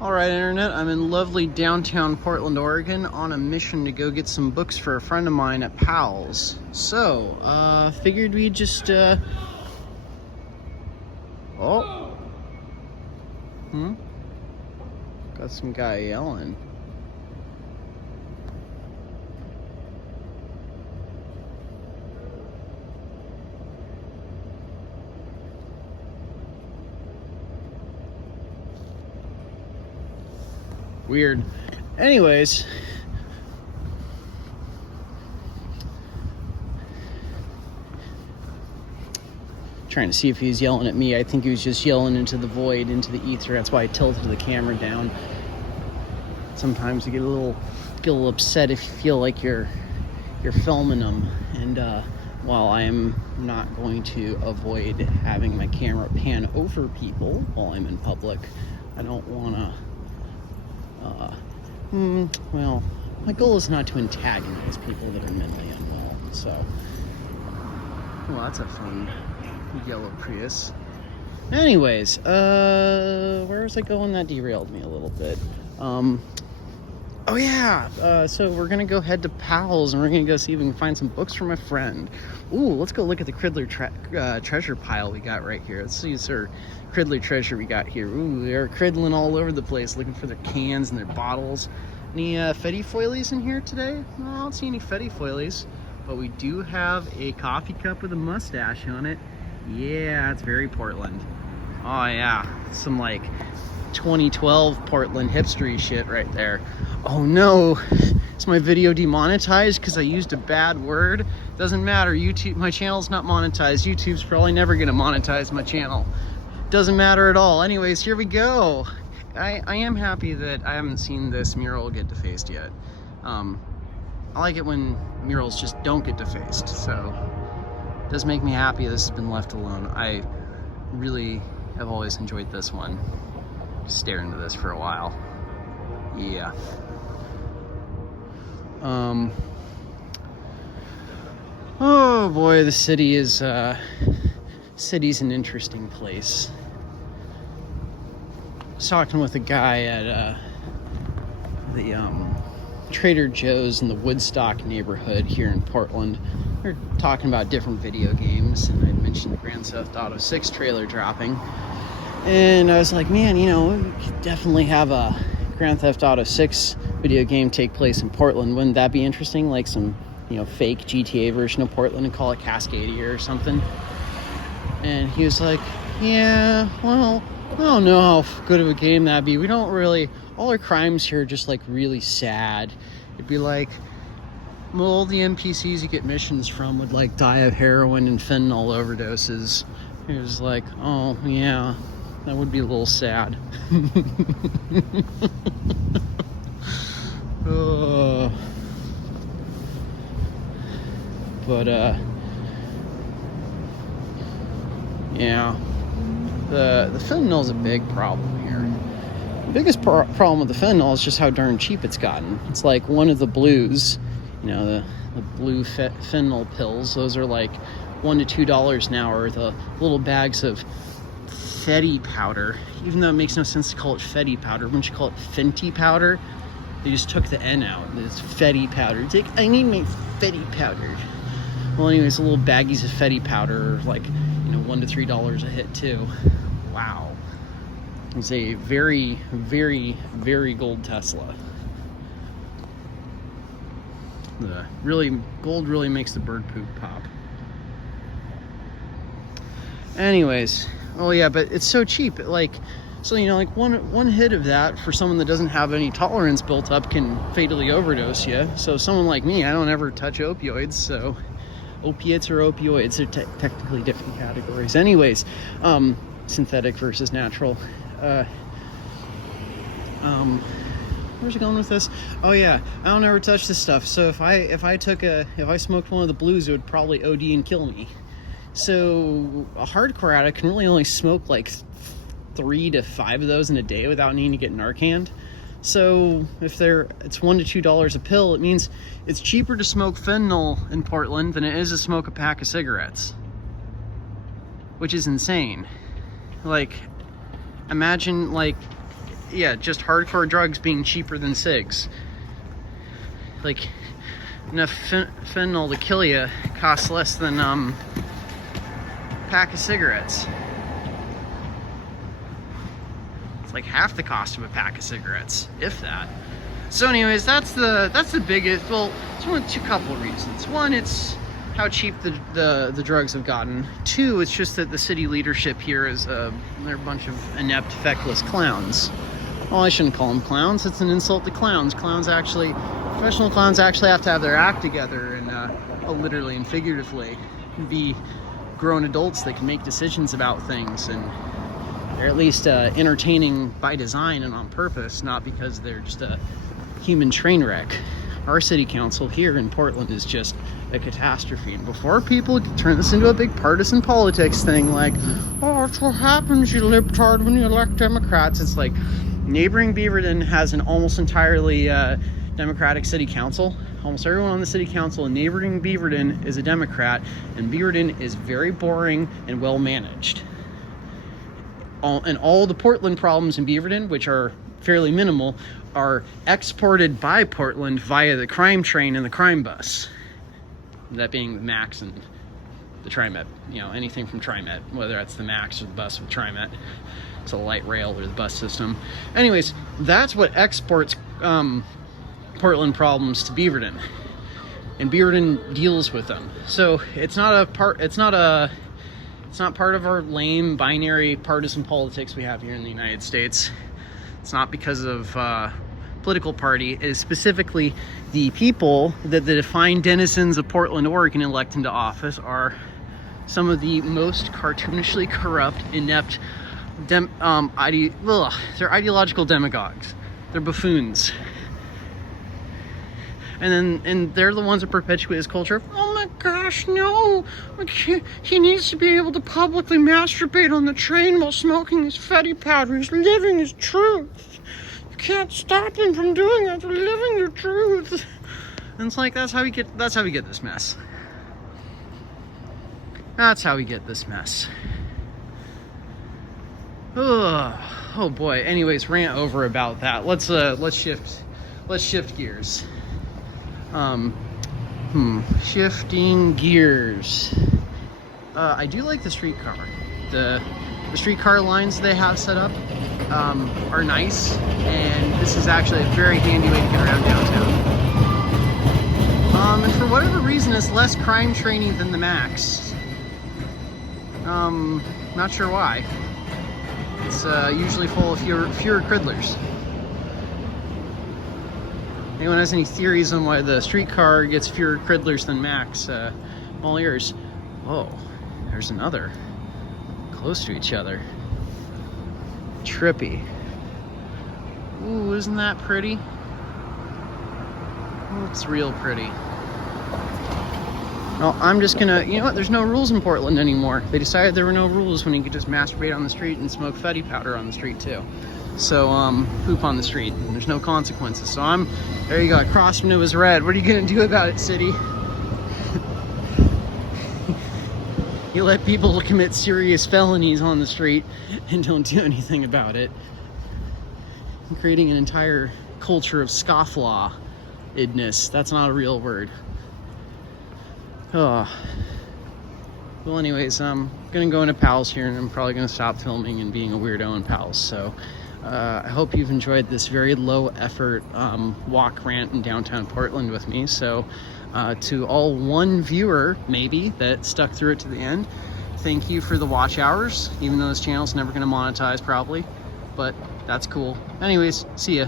Alright, Internet, I'm in lovely downtown Portland, Oregon on a mission to go get some books for a friend of mine at Powell's. So, figured we'd just, Got some guy yelling. Weird. Anyways, trying to see if he was yelling at me. I think he was just yelling into the void, into the ether. That's why I tilted the camera down. Sometimes you get a little upset if you feel like you're filming them. And while I am not going to avoid having my camera pan over people while I'm in public, I don't want to. Well, my goal is not to antagonize people that are mentally unwell. So, well, that's a fun yellow Prius. Anyways, where was I going? That derailed me a little bit. Oh yeah, so we're gonna go head to Powell's and we're gonna go see if we can find some books for my friend. Ooh, let's go look at the Criddler treasure pile we got right here. Let's see our Criddler treasure we got here. Ooh, they're criddling all over the place looking for their cans and their bottles. Any Fetty Foilies in here today? No, I don't see any Fetty Foilies, but we do have a coffee cup with a mustache on it. Yeah, it's very Portland. Oh yeah, some like 2012 Portland hipstery shit right there. Oh no, is my video demonetized because I used a bad word? Doesn't matter, YouTube, my channel's not monetized. YouTube's probably never gonna monetize my channel. Doesn't matter at all. Anyways, here we go. I am happy that I haven't seen this mural get defaced yet. I like it when murals just don't get defaced, so it does make me happy this has been left alone. I really have always enjoyed this one. Stare into this for a while. Yeah. Oh boy, the city is city's an interesting place. I was talking with a guy at the Trader Joe's in the Woodstock neighborhood here in Portland. We were talking about different video games, and I mentioned the Grand Theft Auto 6 trailer dropping. And I was like, man, you know, we could definitely have a Grand Theft Auto 6 video game take place in Portland. Wouldn't that be interesting? Like some, you know, fake GTA version of Portland and call it Cascadia or something. And he was like, yeah, well, I don't know how good of a game that'd be. We don't really, all our crimes here are just like really sad. It'd be like, well, all the NPCs you get missions from would like die of heroin and fentanyl overdoses. He was like, oh yeah, that would be a little sad. But yeah, the fentanyl is a big problem here. The biggest problem with the fentanyl is just how darn cheap it's gotten. It's like one of the blues, you know, the blue fentanyl pills. Those are like $1 to $2 now, or the little bags of Fetty powder. Even though it makes no sense to call it Fetty powder, wouldn't you call it Fenty powder? They just took the N out. It's Fetty powder. It's like, I need my Fetty powder. Well, anyways, little baggies of Fetty powder are like, you know, $1 to $3 a hit too. Wow. It's a very, very, very gold Tesla. Gold really makes the bird poop pop. Anyways, oh yeah, but it's so cheap. So, you know, like one hit of that for someone that doesn't have any tolerance built up can fatally overdose you. So someone like me, I don't ever touch opioids, so opiates or opioids are technically different categories. Anyways, synthetic versus natural. Where's it going with this? Oh yeah, I don't ever touch this stuff. So if I smoked one of the blues, it would probably OD and kill me. So a hardcore addict can really only smoke like 3 to 5 of those in a day without needing to get Narcaned. So if it's $1 to $2 a pill, it means it's cheaper to smoke fentanyl in Portland than it is to smoke a pack of cigarettes, which is insane. Like, imagine like yeah, just hardcore drugs being cheaper than cigs. Like, enough fentanyl to kill you costs less than a pack of cigarettes. It's like half the cost of a pack of cigarettes, if that. So anyways, that's the biggest, well, it's a couple reasons. One, it's how cheap the drugs have gotten. Two, it's just that the city leadership here is they're a bunch of inept, feckless clowns. Well, I shouldn't call them clowns. It's an insult to clowns. Professional clowns actually have to have their act together, and literally and figuratively be grown adults that can make decisions about things, and they're at least entertaining by design and on purpose, not because they're just a human train wreck. Our city council here in Portland is just a catastrophe. And before people turn this into a big partisan politics thing, like, oh, that's what happens, you libtard, when you elect Democrats. It's like, neighboring Beaverton has an almost entirely Democratic city council. Almost everyone on the city council in neighboring Beaverton is a Democrat, and Beaverton is very boring and well managed. And all the Portland problems in Beaverton, which are fairly minimal, are exported by Portland via the crime train and the crime bus. That being the Max and the TriMet. You know, anything from TriMet, whether that's the Max or the bus with TriMet. It's a light rail or the bus system. Anyways, that's what exports Portland problems to Beaverton. And Beaverton deals with them. So it's not part of our lame binary partisan politics we have here in the United States. It's not because of political party. It is specifically the people that the defined denizens of Portland, Oregon elect into office are some of the most cartoonishly corrupt, inept, they're ideological demagogues. They're buffoons. And they're the ones that perpetuate this culture of, oh my gosh, no, he needs to be able to publicly masturbate on the train while smoking his fatty powder. He's living his truth. You can't stop him from doing that. They're living your truth. And it's like, that's how we get this mess. That's how we get this mess. Ugh. Oh boy. Anyways, rant over about that. Let's shift gears. Shifting gears. I do like the streetcar. The streetcar lines they have set up are nice, and this is actually a very handy way to get around downtown. And for whatever reason, it's less crime training than the Max. Not sure why. It's usually full of fewer criddlers. Anyone has any theories on why the streetcar gets fewer criddlers than Max? All ears. Whoa, there's another. Close to each other. Trippy. Ooh, isn't that pretty? It's real pretty. Well, I'm just gonna, you know what, there's no rules in Portland anymore. They decided there were no rules when you could just masturbate on the street and smoke fatty powder on the street too. So, poop on the street, and there's no consequences. So there you go, I crossed when it was red. What are you gonna do about it, city? You let people commit serious felonies on the street and don't do anything about it. You're creating an entire culture of scofflaw-idness. That's not a real word. Oh. Well, anyways, I'm gonna go into Powell's here, and I'm probably gonna stop filming and being a weirdo in Powell's. So I hope you've enjoyed this very low effort walk rant in downtown Portland with me. So to all one viewer maybe that stuck through it to the end, thank you for the watch hours, even though this channel's never gonna monetize probably, but that's cool. Anyways, see ya.